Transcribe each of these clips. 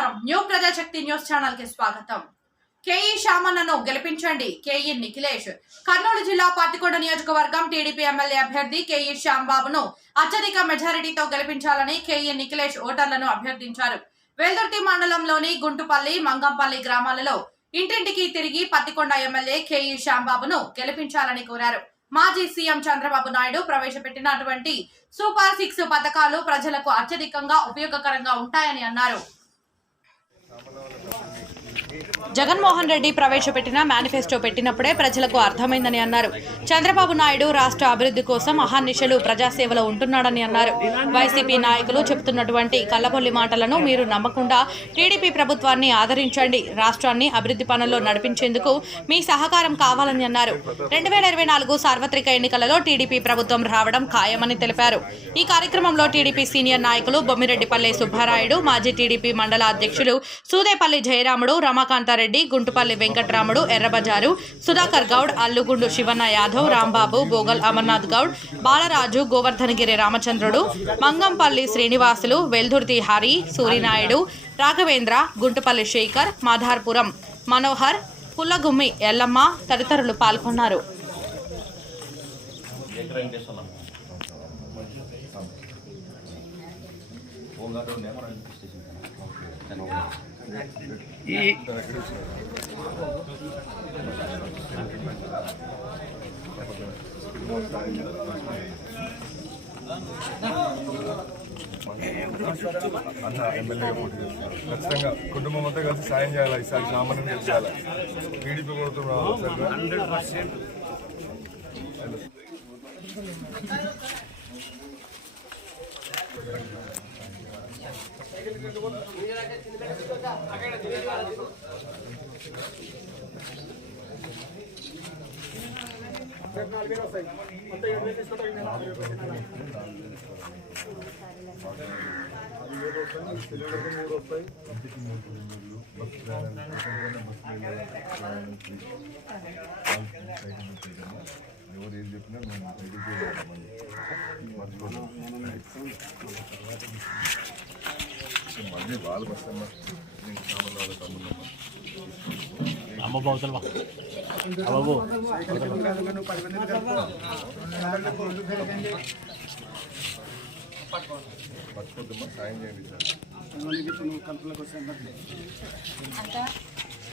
నమస్కారం. New Prajasakti news ఛానల్కి స్వాగతం కేఈ శామన్నను గెలిపించండి కేఈ నిఖిలేష్. కర్నూలు జిల్లా పత్తికొండ నియోజకవర్గం టీడీపీ ఎమ్మెల్యే అభ్యర్థి కేఈ శ్యాంబాబును అత్యధిక మెజారిటీతో గెలిపించాలని కేఈ నిఖిలేష్ ఓటర్లను అభ్యర్థించారు. వెల్దుర్తి మండలంలోని గుంటుపల్లి మంగంపల్లి గ్రామాలలో ఇంటింటికి తిరిగి పత్తికొండ ఎమ్మెల్యే కేఈ శ్యాంబాబును గెలిపించాలని కోరారు. మాజీ సీఎం చంద్రబాబు నాయుడు ప్రవేశపెట్టినటువంటి సూపర్ సిక్స్ పథకాలు ప్రజలకు అత్యధికంగా ఉపయోగకరంగా ఉంటాయని అన్నారు. ಸಾಮಾನ್ಯವನ್ನು జగన్మోహన్ రెడ్డి ప్రవేశపెట్టిన మేనిఫెస్టో పెట్టినప్పుడే ప్రజలకు అర్థమైందని అన్నారు. చంద్రబాబు నాయుడు రాష్ట్ర అభివృద్ధి కోసం అహర్నిశలు ప్రజాసేవలో ఉంటున్నాడని అన్నారు. వైసీపీ నాయకులు చెబుతున్నటువంటి కల్లబొల్లి మాటలను మీరు నమ్మకుండా టీడీపీ ప్రభుత్వాన్ని ఆదరించండి. రాష్ట్రాన్ని అభివృద్ధి పనుల్లో నడిపించేందుకు మీ సహకారం కావాలని అన్నారు. రెండు వేల ఇరవై నాలుగు సార్వత్రిక ఎన్నికలలో టీడీపీ ప్రభుత్వం రావడం ఖాయమని తెలిపారు. ఈ కార్యక్రమంలో టీడీపీ సీనియర్ నాయకులు బొమ్మిరెడ్డిపల్లి సుబ్బారాయుడు మాజీ టీడీపీ మండల అధ్యక్షులు సూదేపల్లి జయరాముడు రమాకాంతారెడ్డి గుంటుపల్లి వెంకట్రాముడు ఎర్రబజారు సుధాకర్ గౌడ్ అల్లుగుండు శివన్న యాదవ్ రాంబాబు బోగల్ అమర్నాథ్ గౌడ్ బాలరాజు గోవర్ధనగిరి రామచంద్రుడు మంగంపల్లి శ్రీనివాసులు వెల్దుర్తి హరి సూరినాయుడు రాఘవేంద్ర గుంటుపల్లి శేఖర్ మాధార్పురం మనోహర్ పుల్లగుమ్మి ఎల్లమ్మ తదితరులు పాల్గొన్నారు. అన్న ఎమ్మెల్యేగా పోటీ చేస్తున్నారు ఖచ్చితంగా కుటుంబం అంతా కలిసి సాయం చేయాలి? ఈసారి సామాన్యం చేయాలి? టీడీపీ కొడుతున్నాం హండ్రెడ్ పర్సెంట్ మూడు వస్తాయి ఇంటికి మూడు ఎవరు ఏం చెప్పినా మేము మళ్ళీ వాళ్ళు బస్ అమ్మా నేను సామాన్లు వాళ్ళ తమ్ముడు అమ్మ బావుతలు బా బాబు. పట్టుకోద్దమ్మా సాయం చేయండి సార్. పట్టుకోకుండా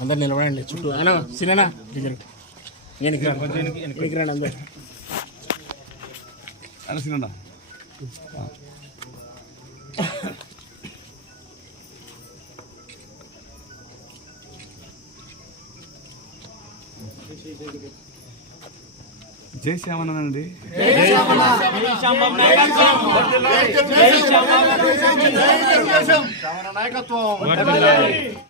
అందరు నిలబడండి. చుట్టూ. అయినా సినేనా రండి అందరు. అనసినా జై శ్యామనండి నాయకత్వం